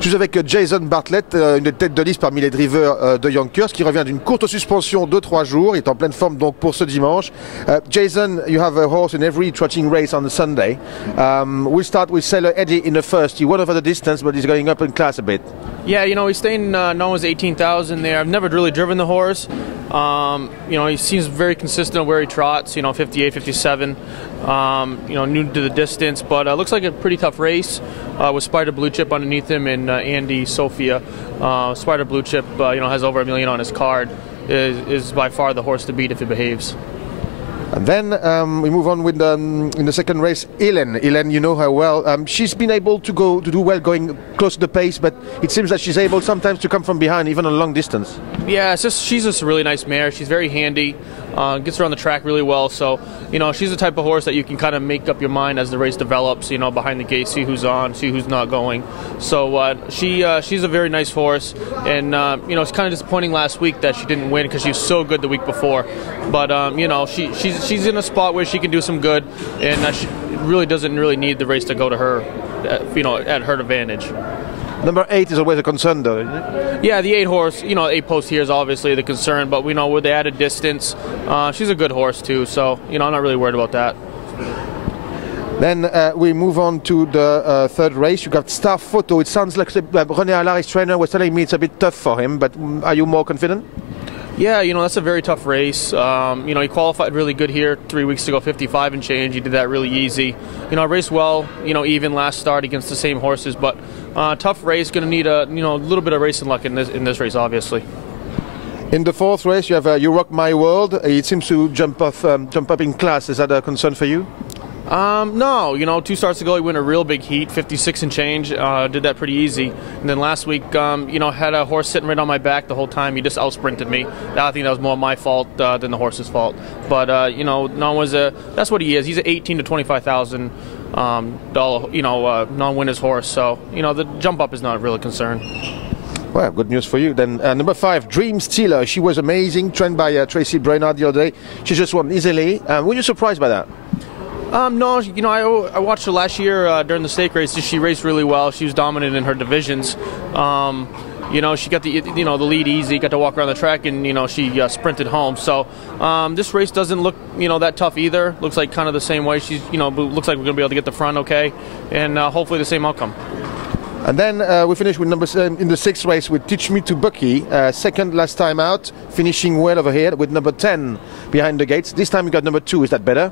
Je suis avec Jason Bartlett, une tête de liste parmi les drivers de Yonkers, qui revient d'une courte suspension de 3 jours. Il est en pleine forme donc pour ce dimanche. Jason, you have a horse in every trotting race on the Sunday. We'll start with Sailor Eddie in the first. He won over the distance, but he's going up in class a bit. Yeah, you know, he's staying known as 18,000 there. I've never really driven the horse. You know, he seems very consistent where he trots, you know, 58, 57. You know, new to the distance, but looks like a pretty tough race with Spider Blue Chip underneath him and Andy Sophia. Spider Blue Chip, you know, has over $1 million on his card. Is by far the horse to beat if it behaves. And then we move on with in the second race, Hélène. Hélène, you know her well. She's been able to do well going close to the pace, but it seems that she's able sometimes to come from behind, even on long distance. Yeah, she's just a really nice mare. She's very handy, gets around the track really well. So, you know, she's the type of horse that you can kind of make up your mind as the race develops, you know, behind the gate, see who's on, see who's not going. So she's a very nice horse. And, you know, it's kind of disappointing last week that she didn't win because she was so good the week before. But, you know, she's in a spot where she can do some good, and she really doesn't need the race to go to her, you know, at her advantage. Number 8 is always a concern, though, isn't it? Yeah, the 8 horse, you know, 8 post here is obviously the concern, but we know with the added distance, she's a good horse too, so, you know, I'm not really worried about that. Then we move on to the third race. You got Star Photo. It sounds like René Allard, his trainer, was telling me it's a bit tough for him, but are you more confident? Yeah, you know, that's a very tough race. You know, he qualified really good here 3 weeks ago, 55 and change. He did that really easy. You know, raced well, you know, even last start against the same horses, but tough race. Going to need a little bit of racing luck in this race, obviously. In the fourth race, you have You Rock My World. It seems to jump up in class. Is that a concern for you? No, you know, 2 starts ago he won a real big heat, 56 and change, did that pretty easy. And then last week, you know, had a horse sitting right on my back the whole time. He just out-sprinted me. I think that was more my fault than the horse's fault. But, you know, that's what he is. He's an $18,000 to $25,000, you know, non-winner's horse. So, you know, the jump up is not really a concern. Well, good news for you. Then number 5, Dreamstealer. She was amazing, trained by Tracy Brainard the other day. She just won easily. Were you surprised by that? No, you know, I watched her last year during the stake races. She raced really well. She was dominant in her divisions. You know, she got the lead easy, got to walk around the track, and, you know, she sprinted home. So this race doesn't look, you know, that tough either. Looks like kind of the same way. She's, you know, looks like we're going to be able to get the front okay, and hopefully the same outcome. And then we finish with number 7 in the 6th race with Teach Me to Bucky. Second last time out, finishing well over here with number 10 behind the gates. This time you got number 2. Is that better?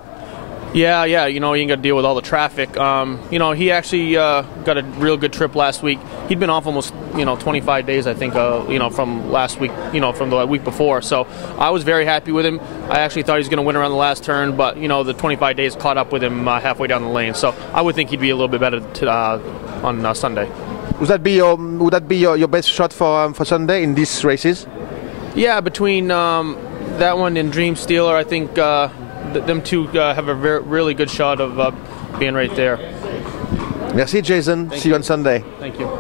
Yeah, you know, you ain't got to deal with all the traffic. You know, he actually got a real good trip last week. He'd been off almost, you know, 25 days, I think, you know, from last week, you know, from the week before. So I was very happy with him. I actually thought he was going to win around the last turn, but, you know, the 25 days caught up with him halfway down the lane. So I would think he'd be a little bit better on Sunday. Would that be your best shot for Sunday in these races? Yeah, between that one and Dreamstealer, I think them two have a really good shot of being right there. Merci, Jason. See you on Sunday. Thank you.